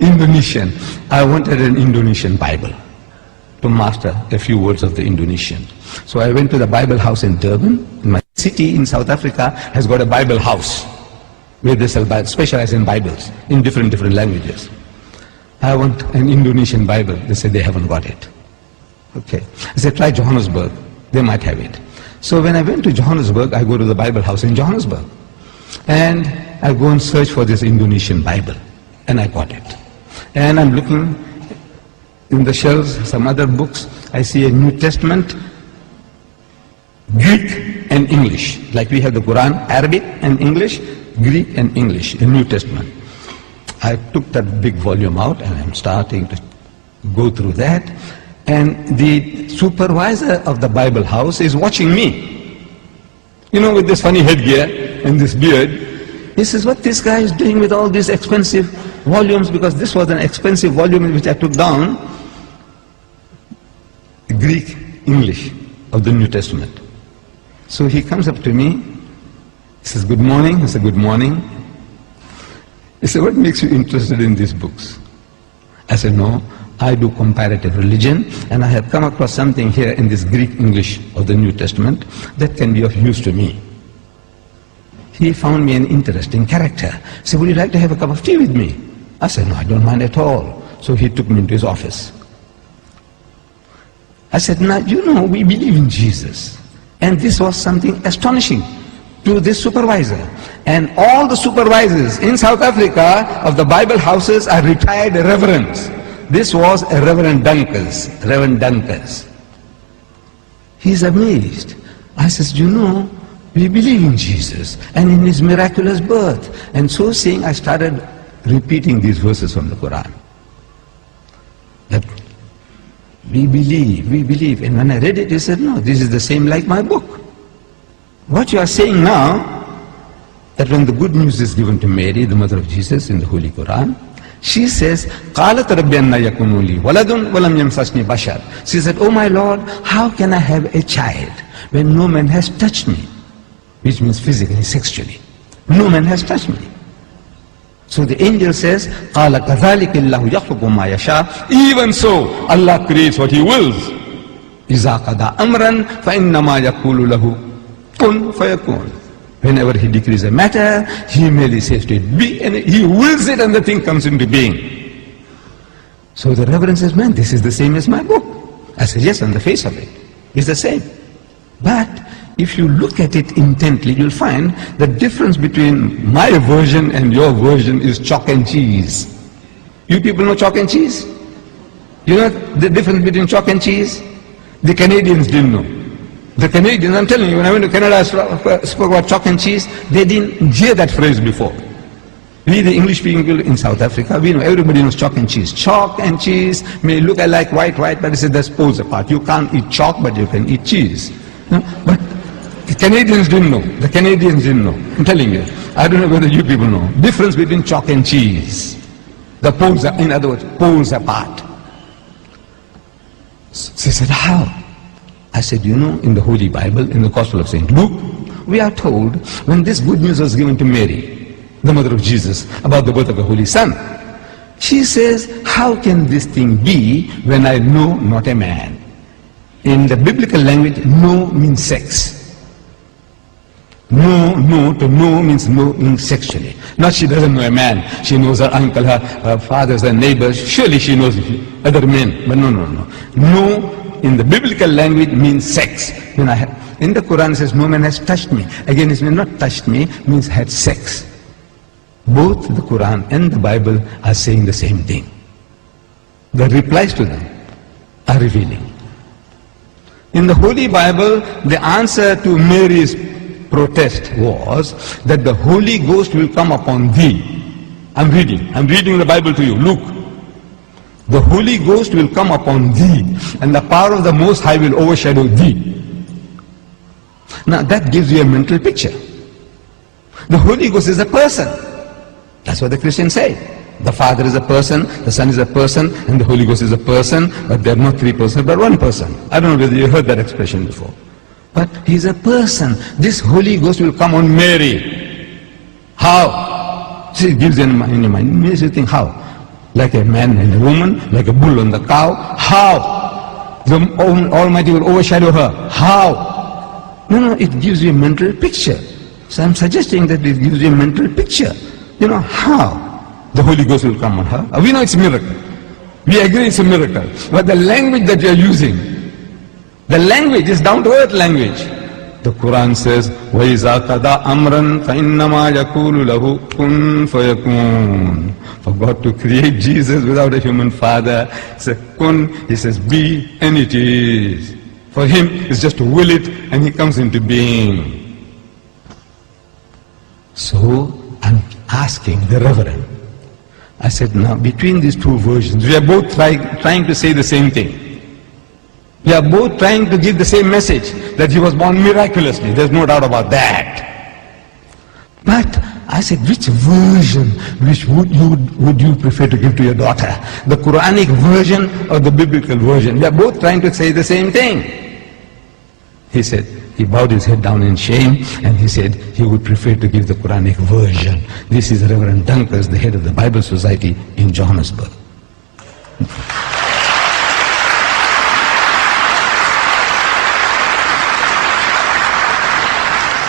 Indonesian. I wanted an Indonesian Bible to master a few words of the Indonesian. So I went to the Bible house in Durban. My city in South Africa has got a Bible house where they sell Bibles, specialize in Bibles in different languages. I want an Indonesian Bible. They said they haven't got it. Okay. I said, try Johannesburg. They might have it. So when I went to Johannesburg, I go to the Bible house in Johannesburg. And I go and search for this Indonesian Bible. And I got it. And I'm looking in the shelves, some other books. I see a New Testament, Greek and English. Like we have the Quran, Arabic and English, Greek and English, a New Testament. I took that big volume out and I'm starting to go through that. And the supervisor of the Bible house is watching me. You know, with this funny headgear and this beard. He says, what this guy is doing with all these expensive volumes, because this was an expensive volume which I took down, Greek, English of the New Testament. So he comes up to me, he says, good morning. I said, good morning. He said, what makes you interested in these books? I said, no, I do comparative religion, and I have come across something here in this Greek English of the New Testament that can be of use to me. He found me an interesting character. He said, would you like to have a cup of tea with me? I said, no, I don't mind at all. So he took me into his office. I said, now, you know, we believe in Jesus. And this was something astonishing to this supervisor. And all the supervisors in South Africa of the Bible houses are retired reverends. This was a Reverend Dunkers. He's amazed. I says, you know, we believe in Jesus and in his miraculous birth. And so saying, I started repeating these verses from the Quran. That we believe. And when I read it, he said, no, this is the same like my book. What you are saying now, that when the good news is given to Mary, the mother of Jesus, in the Holy Quran, she says, قَالَتْ رَبِّ أَنَّ يَكُونُ لِي وَلَدٌ وَلَمْ يَمْسَسْنِي بَشَرٌ. She said, oh my Lord, how can I have a child when no man has touched me? Which means physically, sexually. No man has touched me. So the angel says, قَالَ كَذَلِكِ اللَّهُ يَخْلُقُ مَا يَشَاءُ. Even so, Allah creates what He wills. إِذَا قَضَى أَمْرًا فَإِنَّمَا يَقُولُ لَهُ كُن فَيَكُونُ. Whenever He decrees a matter, He merely says to it, be, and He wills it and the thing comes into being. So the Reverend says, man, this is the same as my book. I said, yes, on the face of it, it's the same. But if you look at it intently, you'll find the difference between my version and your version is chalk and cheese. You people know chalk and cheese? You know the difference between chalk and cheese? The Canadians didn't know. The Canadians, I'm telling you, when I went to Canada, I spoke about chalk and cheese. They didn't hear that phrase before. We, the English people in South Africa, we know, everybody knows chalk and cheese. Chalk and cheese may look like white, but it says that's poles apart. You can't eat chalk, but you can eat cheese. No? But the Canadians didn't know. The Canadians didn't know. I'm telling you. I don't know whether you people know. Difference between chalk and cheese. The poles are, in other words, poles apart. So he said, how? I said, you know, in the Holy Bible, in the Gospel of St. Luke, we are told when this good news was given to Mary, the mother of Jesus, about the birth of the Holy Son, she says, how can this thing be when I know not a man? In the biblical language, no means sex. No to know means no means sexually. Not she doesn't know a man. She knows her uncle, her fathers, her neighbors. Surely she knows other men. But no. No in the biblical language means sex. In the Quran it says no man has touched me. Again it means not touched me, means had sex. Both the Quran and the Bible are saying the same thing. The replies to them are revealing. In the Holy Bible, the answer to Mary's protest was that the Holy Ghost will come upon thee. I'm reading the Bible to you. Luke. The Holy Ghost will come upon thee, and the power of the Most High will overshadow thee. Now that gives you a mental picture. The Holy Ghost is a person. That's what the Christians say. The Father is a person, the Son is a person, and the Holy Ghost is a person, but they're not three persons, but one person. I don't know whether you heard that expression before. But He's a person. This Holy Ghost will come on Mary. How? See, it gives you in your mind. You think how? like a man and a woman, like a bull and the cow. How? The Almighty will overshadow her. How? No, it gives you a mental picture. So I'm suggesting that it gives you a mental picture. How? The Holy Ghost will come on her. We know it's a miracle. We agree it's a miracle. But the language that you're using, the language is down-to-earth language. The Quran says, وَإِذَا قَضَى أَمْرًا فَإِنَّمَا يَقُولُ لَهُ كُن فَيَكُونُ. For God to create Jesus without a human father, He says, kun, He says, be, and it is. For Him, it's just to will it, and He comes into being. So, I'm asking the Reverend, I said, now, between these two versions, we are both trying to say the same thing. We are both trying to give the same message, that He was born miraculously. There's no doubt about that. But I said, which version would you prefer to give to your daughter? The Quranic version or the biblical version? We are both trying to say the same thing. He said, he bowed his head down in shame, and he said he would prefer to give the Quranic version. This is Reverend Dunkers, the head of the Bible Society in Johannesburg.